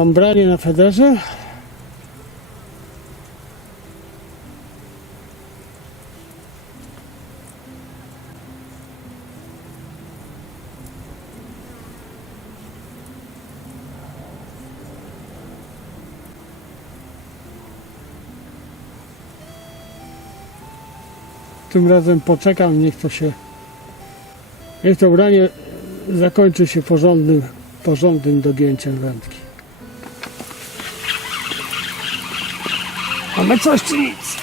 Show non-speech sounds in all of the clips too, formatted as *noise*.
Mam branie na federze. Tym razem poczekam, niech to się niech to branie zakończy się porządnym, porządnym dogięciem wędki. Mamy coś czy nic?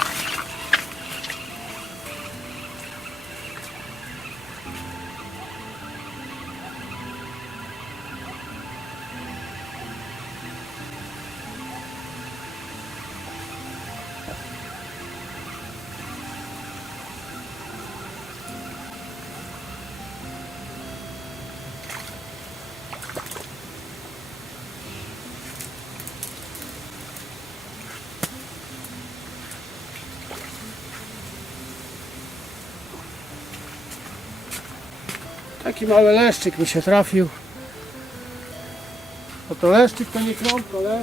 Taki mały leszczyk mi się trafił. Bo to leszczyk to nie krąg, ale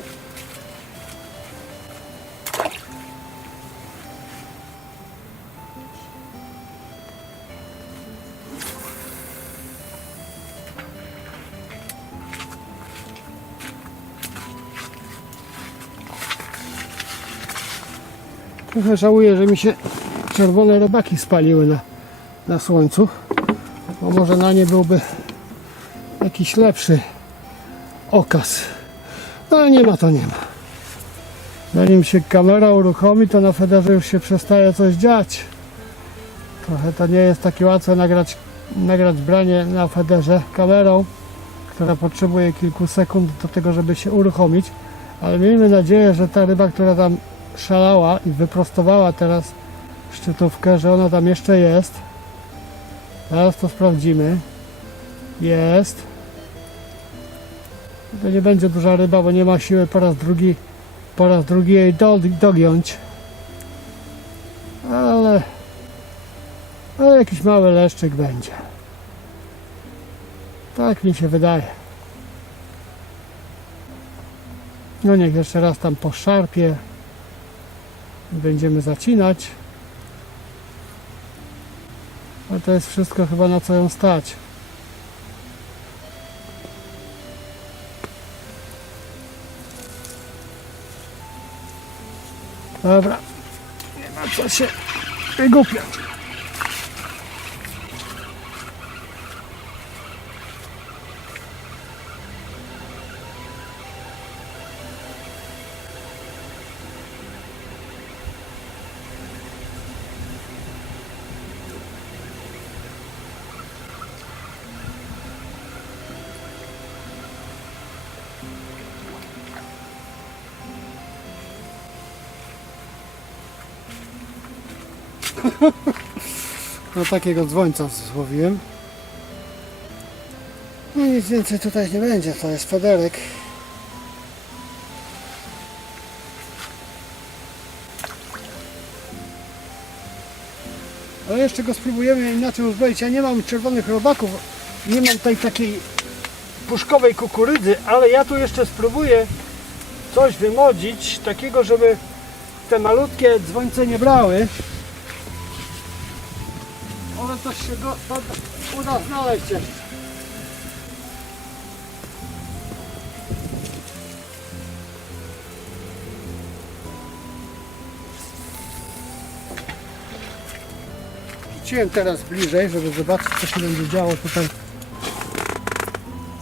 Trochę żałuję, że mi się czerwone robaki spaliły na, na słońcu bo może na nie byłby jakiś lepszy okaz. No ale nie ma to nie ma. Zanim się kamera uruchomi, to na federze już się przestaje coś dziać. Trochę to nie jest takie łatwe nagrać, nagrać branie na federze kamerą, która potrzebuje kilku sekund do tego, żeby się uruchomić. Ale miejmy nadzieję, że ta ryba, która tam szalała i wyprostowała teraz szczytówkę, że ona tam jeszcze jest. Zaraz to sprawdzimy. Jest. To nie będzie duża ryba, bo nie ma siły po raz drugi, po raz drugi jej do, dogiąć. Ale, ale jakiś mały leszczyk będzie. Tak mi się wydaje. No niech jeszcze raz tam poszarpie. Będziemy zacinać. Ale to jest wszystko chyba na co ją stać. Dobra. Nie ma co się wygłupiać. No takiego dzwońca złowiłem. No nic więcej tutaj nie będzie, to jest federek. Ale jeszcze go spróbujemy inaczej uzbroić. Ja nie mam czerwonych robaków, nie mam tej takiej puszkowej kukurydzy, ale ja tu jeszcze spróbuję coś wymodzić, takiego, żeby te malutkie dzwońce nie brały. Może coś się go, to uda znaleźć. Rzuciłem teraz bliżej, żeby zobaczyć co się będzie działo tutaj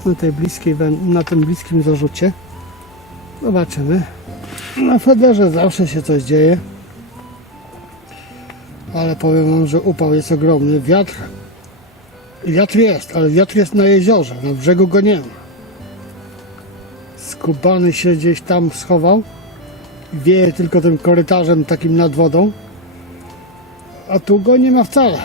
na tej bliskiej, na tym bliskim zarzucie. Zobaczymy. Na federze zawsze się coś dzieje. Ale powiem wam, że upał jest ogromny. Wiatr. Wiatr jest, ale wiatr jest na jeziorze. Na brzegu go nie ma. Skubany się gdzieś tam schował. Wieje tylko tym korytarzem takim nad wodą. A tu go nie ma wcale.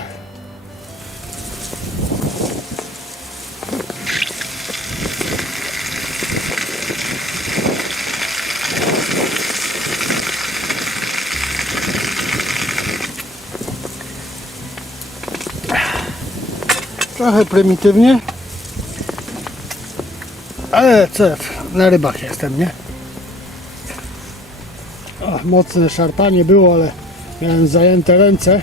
Trochę prymitywnie. Ale cef. na rybach jestem, nie? O, mocne szarpanie było, ale miałem zajęte ręce.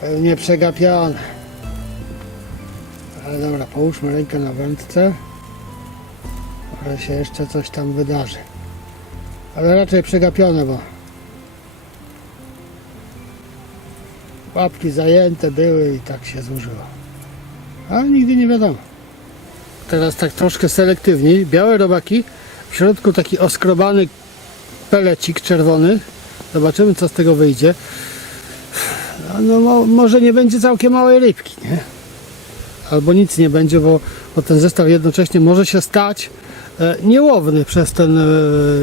Pewnie przegapione. Ale dobra, połóżmy rękę na wędce. Może się jeszcze coś tam wydarzy. Ale raczej przegapione, bo łapki zajęte były i tak się zużyło. Ale nigdy nie wiadomo. Teraz tak troszkę selektywniej. Białe robaki, w środku taki oskrobany pelecik czerwony. Zobaczymy co z tego wyjdzie. No mo, może nie będzie całkiem małej rybki, nie? Albo nic nie będzie, bo, bo ten zestaw jednocześnie może się stać e, niełowny przez ten e,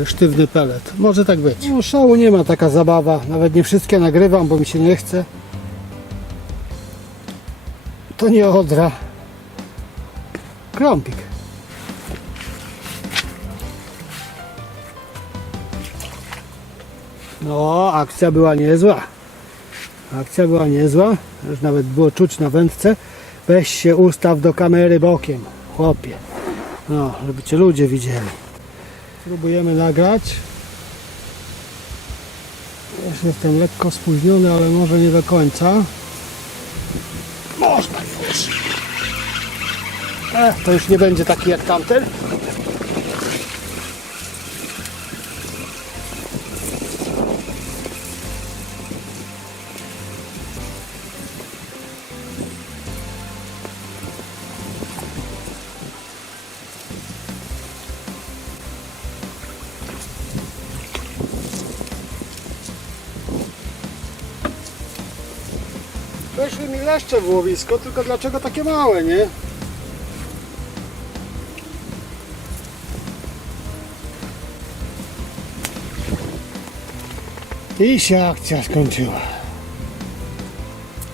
sztywny pelet. Może tak być. No, szału nie ma taka zabawa. Nawet nie wszystkie nagrywam, bo mi się nie chce. To nie odra. Krąpik. No, akcja była niezła. Akcja była niezła. Już nawet było czuć na wędce. Weź się ustaw do kamery bokiem, chłopie. No, żeby cię ludzie widzieli. Próbujemy nagrać. Już jestem lekko spóźniony, ale może nie do końca. E, to już nie będzie taki jak tamten. Weszły mi leszcze w łowisko, tylko dlaczego takie małe, nie? I się akcja skończyła.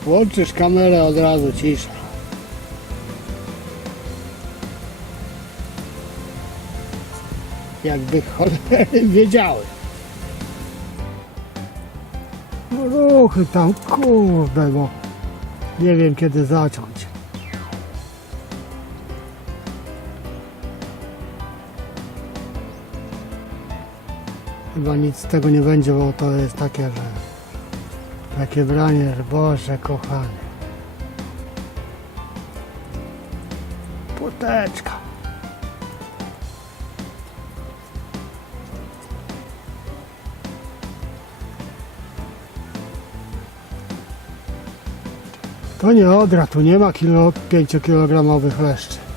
Włączysz kamerę od razu cisza. Jakby cholery wiedziały. No ruchy tam, kurde, bo nie wiem kiedy zacząć. Chyba nic z tego nie będzie, bo to jest takie, że takie branie, że Boże kochany. Płoteczka. To nie odra, tu nie ma kilo, 5-kilogramowych leszczy.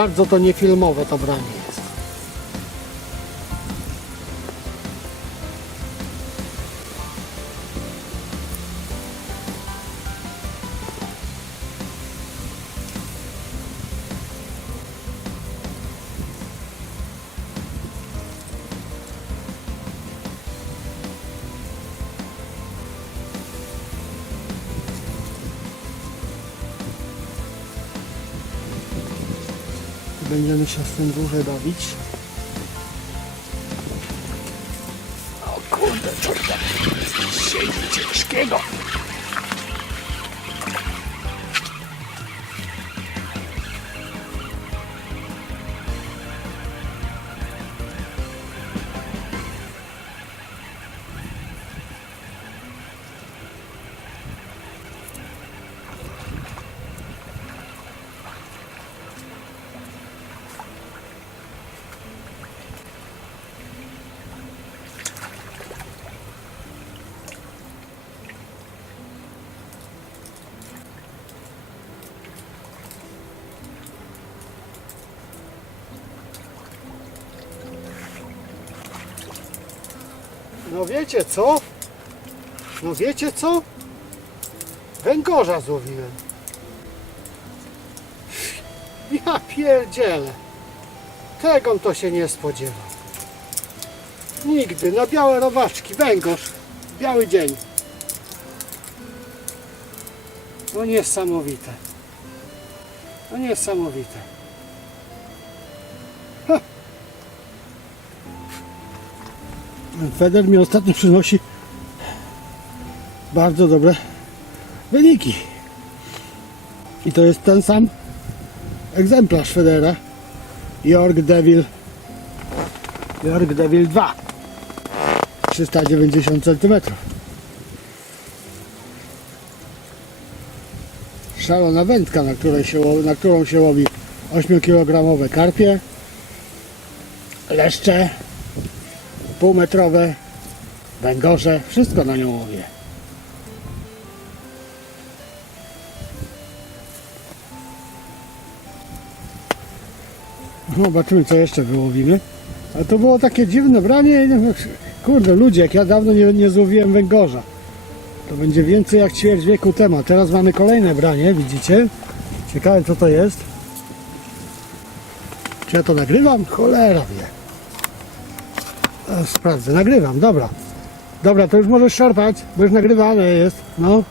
Bardzo to niefilmowe to branie Będziemy się z tym dłużej bawić. O kurde, co tam siedzi ciężkiego. No wiecie co? No wiecie co? Węgorza złowiłem. *laughs* Ja pierdzielę. Tego to się nie spodziewał. Nigdy. Na białe robaczki. Węgorz. Biały dzień. No niesamowite. No niesamowite. Feder mi ostatnio przynosi bardzo dobre wyniki. I to jest ten sam egzemplarz Federa. York Devil York Devil 2 390 cm Szalona wędka, na, której się, na którą się łowi 8 kg karpie leszcze półmetrowe węgorze, wszystko na nią łowię Zobaczymy co jeszcze wyłowimy. A to było takie dziwne branie. Kurde, ludzie, jak ja dawno nie, nie złowiłem węgorza. To będzie więcej jak ćwierć wieku temu. Teraz mamy kolejne branie, widzicie? Ciekawe co to jest. Czy ja to nagrywam? Cholera wie. E, Sprawdzę, nagrywam, dobra. Dobra, to już możesz szarpać, bo już nagrywane jest. No.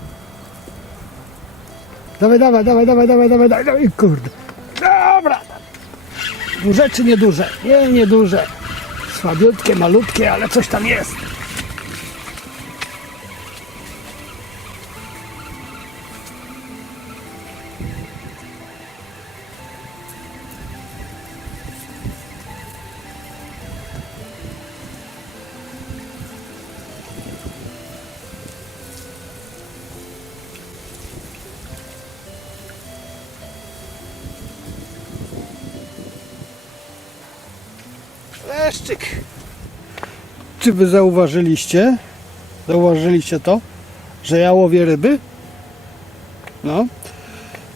Dawaj, dawaj, dawaj, dawaj, dawaj, dawaj, dawaj, dawaj, kurde. Dobra. Duże czy nieduże? Nie, nieduże. Słabiutkie, malutkie, ale coś tam jest. Leszczyk. Czy wy zauważyliście? Zauważyliście to? Że ja łowię ryby? No.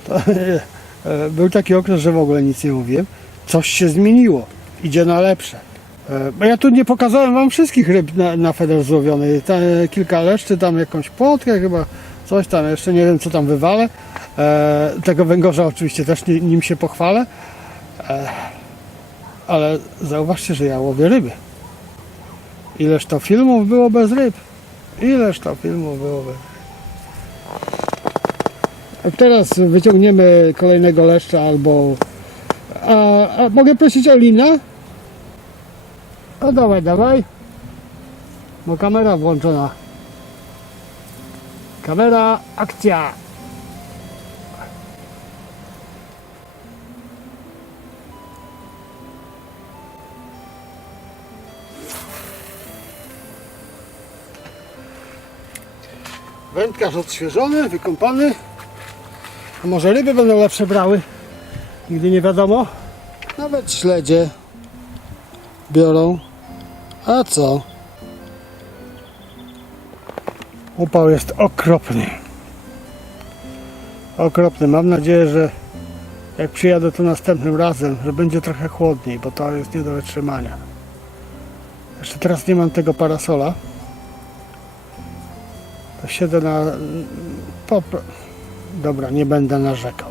To, *laughs* e, był taki okres, że w ogóle nic nie łowiłem. Coś się zmieniło. Idzie na lepsze. E, ja tu nie pokazałem wam wszystkich ryb na, na feder. Ta, kilka leszczy, tam jakąś płotkę chyba, coś tam, jeszcze nie wiem co tam wywalę. E, tego węgorza oczywiście też nim się pochwalę. Ale zauważcie, że ja łowię ryby. Ileż to filmów było bez ryb. Ileż to filmów było bez ryb. Teraz wyciągniemy kolejnego leszcza albo... A, a mogę prosić o lina? No dawaj, dawaj. Bo kamera włączona. Kamera, akcja. Wędkarz odświeżony, wykąpany. A może ryby będą lepsze brały? Nigdy nie wiadomo. Nawet śledzie biorą. A co? Upał jest okropny. Okropny. Mam nadzieję, że jak przyjadę tu następnym razem, że będzie trochę chłodniej, bo to jest nie do wytrzymania. Jeszcze teraz nie mam tego parasola. Siedzę na... Dobra, nie będę narzekał.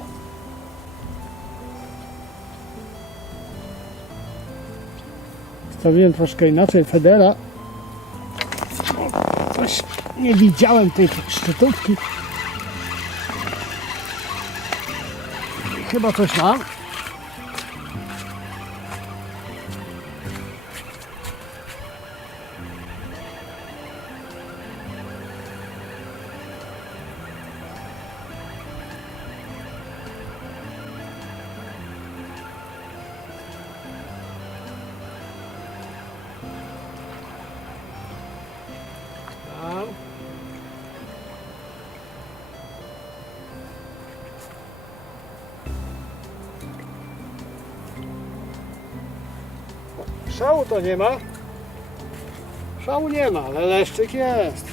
Stawiłem troszkę inaczej Federa. Coś nie widziałem tej szczytówki. Chyba coś mam. Szału to nie ma. Szału nie ma, ale leszczyk jest.